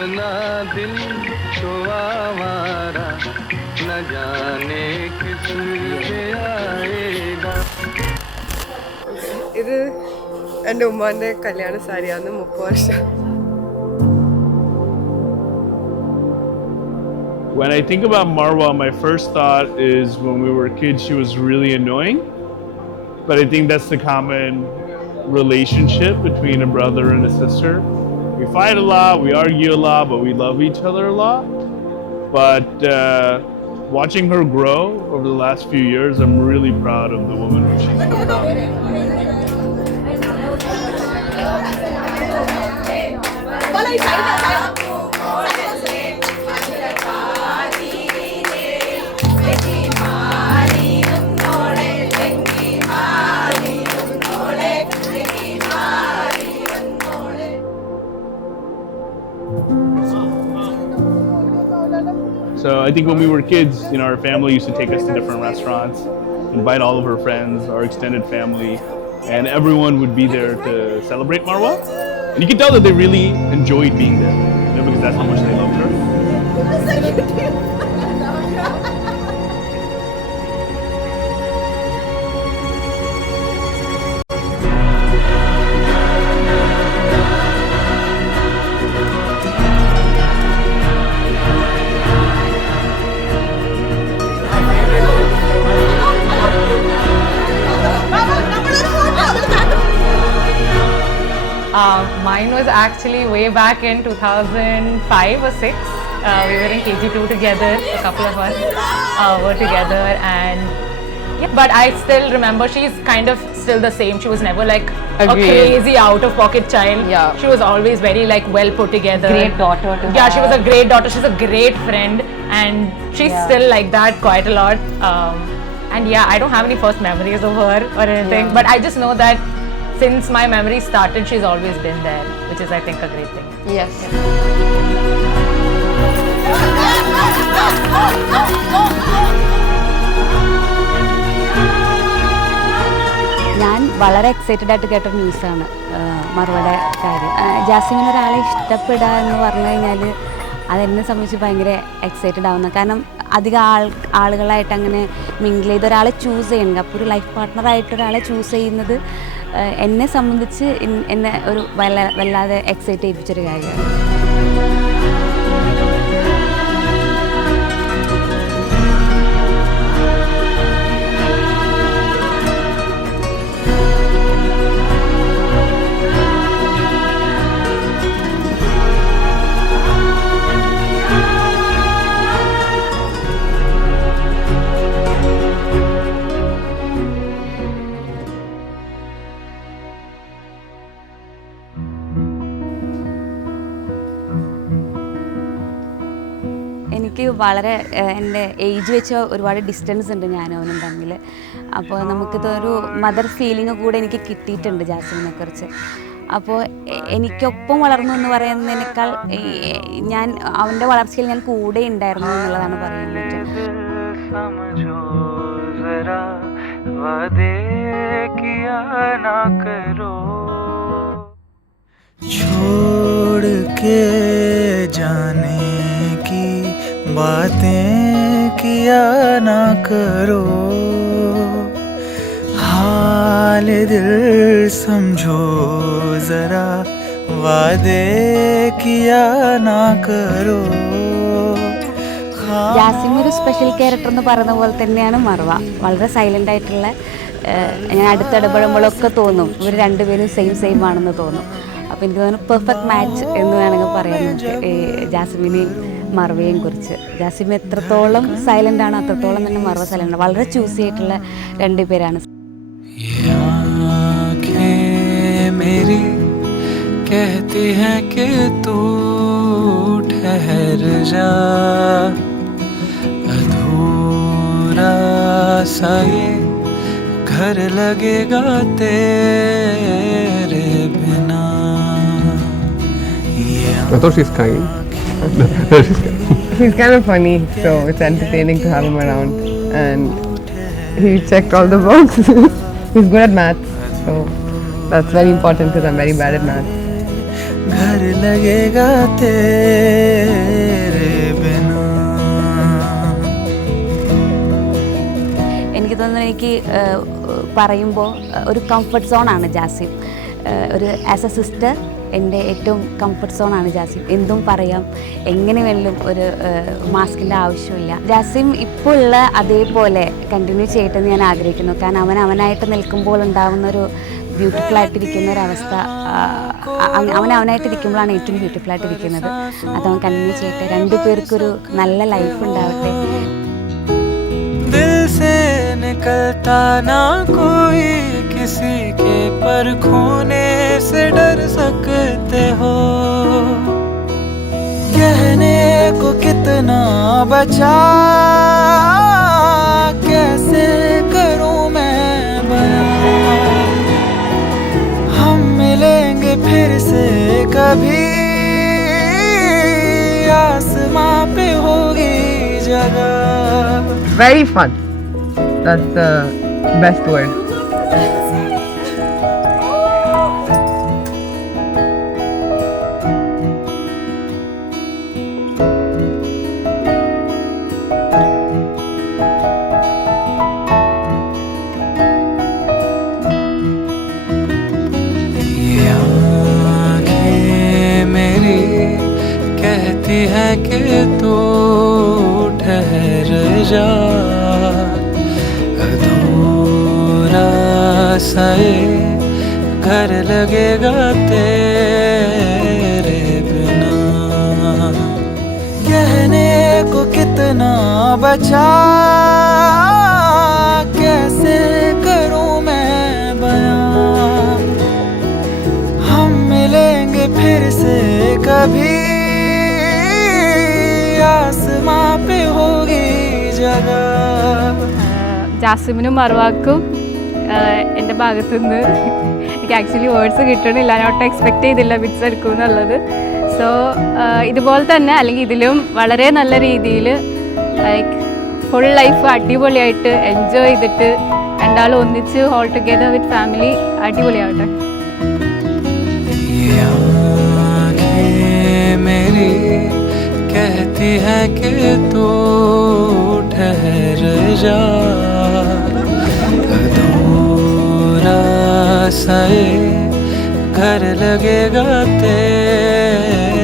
अपना दिल तो आवारा न जाने किससे आएगा. ഇത് എൻ്റെ ഉമ്മാൻ്റെ കല്യാണ സാരിയാണ് 30 വർഷം. When I think about Marwa, my first thought is when we were kids, she was really annoying. But I think that's the common relationship between a brother and a sister. We fight a lot, we argue a lot, but we love each other a lot. But watching her grow over the last few years, I'm really proud of the woman who she's become. So I think when we were kids, our family used to take us to different restaurants, invite all of her friends, our extended family, and everyone would be there to celebrate Marwa. And you could tell that they really enjoyed being there, because that's how much they loved her. Mine was actually way back in 2005 or 6. We were in KG2 together, a couple of us were together, and yeah, but I still remember she's kind of still the same. She was never like a crazy out of pocket child. Yeah. She was always very like well put together. Great daughter to Yeah, have. she was a great daughter. She's a great friend, and she's still like that quite a lot. And yeah, I don't have any first memories of her or anything, but I just know that since my memory started, she's always been there, which is, I think, a great thing. Yes. ഞാൻ വളരെ എക്സൈറ്റഡ് ആയിട്ട് കേട്ടൊരു ന്യൂസാണ് മറുപടെ കാര്യം. ജാസ്മിൻ ഒരാളെ ഇഷ്ടപ്പെടുക എന്ന് പറഞ്ഞു കഴിഞ്ഞാൽ അതെന്നെ സംബന്ധിച്ച് ഭയങ്കര എക്സൈറ്റഡ് ആവുന്നു. കാരണം അധികം ആളുകളായിട്ട് അങ്ങനെ മിങ്കിൾ ചെയ്ത് ഒരാളെ ചൂസ് ചെയ്യുന്നത്, അപ്പോൾ ഒരു ലൈഫ് പാർട്ട്ണറായിട്ട് ഒരാളെ ചൂസ് ചെയ്യുന്നത് എന്നെ സംബന്ധിച്ച് എന്നെ ഒരു വല്ലാതെ എക്സൈറ്റ് ചെയ്യിപ്പിച്ചൊരു കാര്യമാണ്. എനിക്ക് വളരെ എൻ്റെ ഏജ് വെച്ച് ഒരുപാട് ഡിസ്റ്റൻസ് ഉണ്ട് ഞാനും അവനും തമ്മിൽ. അപ്പോൾ നമുക്കിതൊരു മദർ ഫീലിംഗ് കൂടെ എനിക്ക് കിട്ടിയിട്ടുണ്ട് ജാസ്മിനെ കുറിച്ച്. അപ്പോൾ എനിക്കൊപ്പം വളർന്നു എന്ന് പറയുന്നതിനേക്കാൾ ഞാൻ അവൻ്റെ വളർച്ചയിൽ ഞാൻ കൂടെ ഉണ്ടായിരുന്നു എന്നുള്ളതാണ് പറയാൻ പറ്റുന്നത്. छोड़ के जाने की बातें किया ना करो, हाल दिल समझो जरा, वादे किया ना करो. ജാസിം ഒരു സ്പെഷ്യൽ ക്യാരക്ടർ എന്ന് പറയുന്ന പോലെ തന്നെയാണ് മറുവ. വളരെ സൈലൻ്റ് ആയിട്ടുള്ള, ഞാൻ അടുത്തിടപെടുമ്പോഴൊക്കെ തോന്നും ഇവർ രണ്ടുപേരും സെയിം ആണെന്ന് തോന്നും. അപ്പോൾ എനിക്ക് തോന്നുന്നു പെർഫെക്റ്റ് മാച്ച് എന്ന് വേണമെങ്കിൽ പറയാൻ പറ്റും ഈ ജാസ്മിനെയും മറുവയെയും കുറിച്ച്. ജാസിം എത്രത്തോളം സൈലൻ്റ് ആണ് അത്രത്തോളം തന്നെ മറുവ സൈലൻ്റ് ആണ്. വളരെ ചൂസ് ചെയ്തിട്ടുള്ള രണ്ടുപേരാണ്. मेरी कहती है कि तू ठहर जा, अधूरा सा ये घर लगेगा तेरे बिना. I thought she's kind. He's kind of funny, so it's entertaining to have him around. And he checked all the boxes. He's good at maths, so that's very important because I'm very bad at maths. घर लगेगा तेरे बिना. എനിക്ക് തോന്നുന്നു എനിക്ക് പറയുമ്പോൾ ഒരു കംഫർട്ട് സോണാണ് ജാസിം. ഒരു ആസ് എ സിസ്റ്റർ എൻ്റെ ഏറ്റവും കംഫർട്ട് സോണാണ് ജാസിം. എന്തും പറയാം, എങ്ങനെ വേണമെങ്കിലും ഒരു മാസ്കിൻ്റെ ആവശ്യമില്ല. ജാസിം ഇപ്പോൾ ഉള്ള അതേപോലെ കണ്ടിന്യൂ ചെയ്യട്ടെന്ന് ഞാൻ ആഗ്രഹിക്കുന്നു. കാരണം അവനായിട്ട് നിൽക്കുമ്പോൾ ഉണ്ടാകുന്നൊരു ബ്യൂട്ടിഫുൾ ആയിട്ടിരിക്കുന്ന ഒരവസ്ഥ, അവനായിട്ടിരിക്കുമ്പോഴാണ് ഏറ്റവും ബ്യൂട്ടിഫുൾ ആയിട്ടിരിക്കുന്നത്. അതവൻ കണ്ടിന്യൂ ചെയ്യട്ടെ. രണ്ടുപേർക്കൊരു നല്ല ലൈഫ് ഉണ്ടാവട്ടെ. दिल से निकलता ना कोई किसी के, पर खोने से डर सकते हो. कहने को कितना बचा, कैसे करूं मैं बयां. हम मिलेंगे फिर से कभी, आसमां पे होगी जगह. Very fun. That's the best word. ये आँखें मेरी कहती है कि तू ठहर जा. अधूरा सा ये घर लगेगा तेरे बिना. कहने को कितना बचा, कैसे करूं मैं बयां. हम मिलेंगे फिर से कभी, आसमां पे होगी जगह. ജാസിമിനും മർവാക്കും എൻ്റെ ഭാഗത്തുനിന്ന് എനിക്ക് ആക്ച്വലി വേർഡ്സ് കിട്ടണില്ല. ഞാൻ ഒട്ടും എക്സ്പെക്റ്റ് ചെയ്തില്ല ബിറ്റ്സ് എടുക്കും എന്നുള്ളത്. സോ ഇതുപോലെ തന്നെ അല്ലെങ്കിൽ ഇതിലും വളരെ നല്ല രീതിയിൽ ലൈക്ക് ഫുൾ ലൈഫ് അടിപൊളിയായിട്ട് എൻജോയ് ചെയ്തിട്ട് രണ്ടാളും ഒന്നിച്ച് ഹോൾ ടുഗെദർ വിത്ത് ഫാമിലി അടിപൊളിയാവട്ടെ. ये आँखें मेरी कहती है कि तू ठहर जा. अधूरा सा ये घर लगेगा तेरे